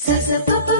Sasa papa.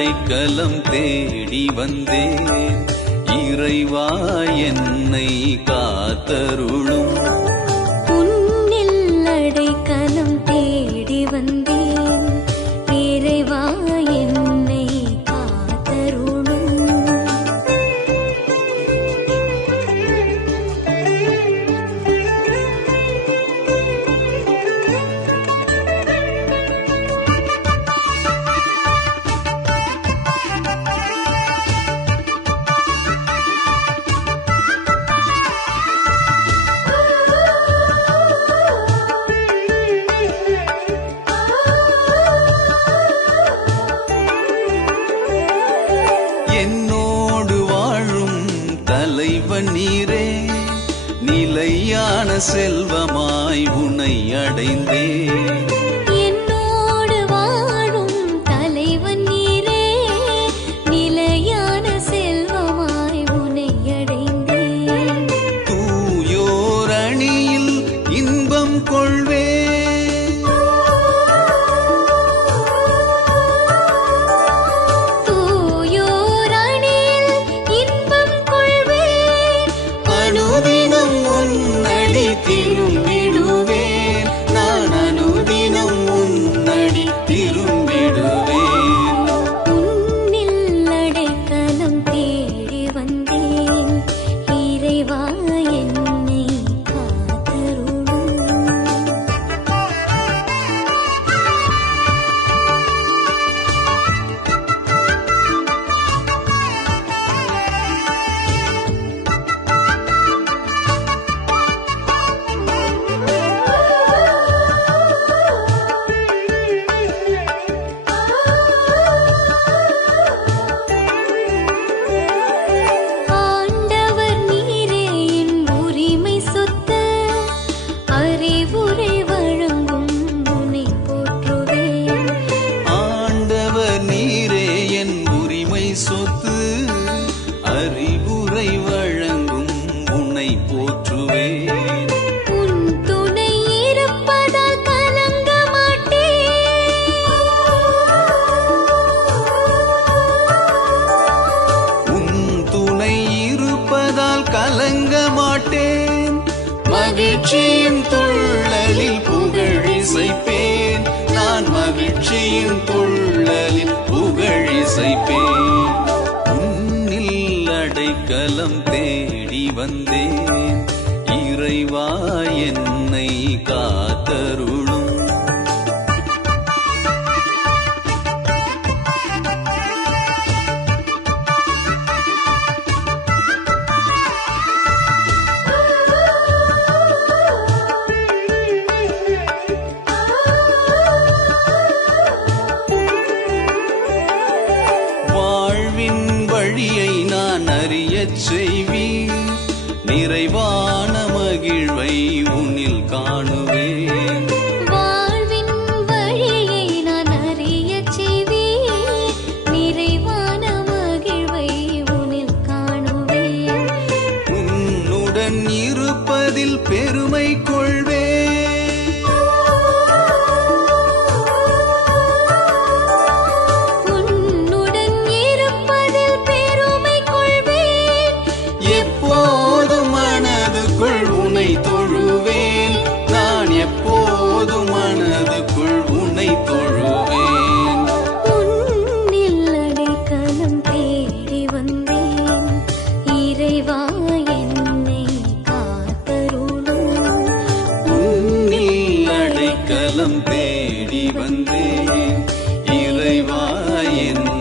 அடைக்கலம் தேடி வந்தேன். இறைவா என்னை காத்தருளும். செல்வமாய் மகிழ்ச்சியின் துள்ளலில் புகழிசைப்பேன். நான் மகிழ்ச்சியின் துள்ளலில் புகழிசைப்பேன். உன்னில் அடைக்கலம் தேடி வந்தேன். இறைவா என்னை காத்தரு அறியச் செய்வி நிறைவான மகிழ்வை உன்னில் காணுவேன். பெருமை கொ தேடி வந்தேன். இறைவா என்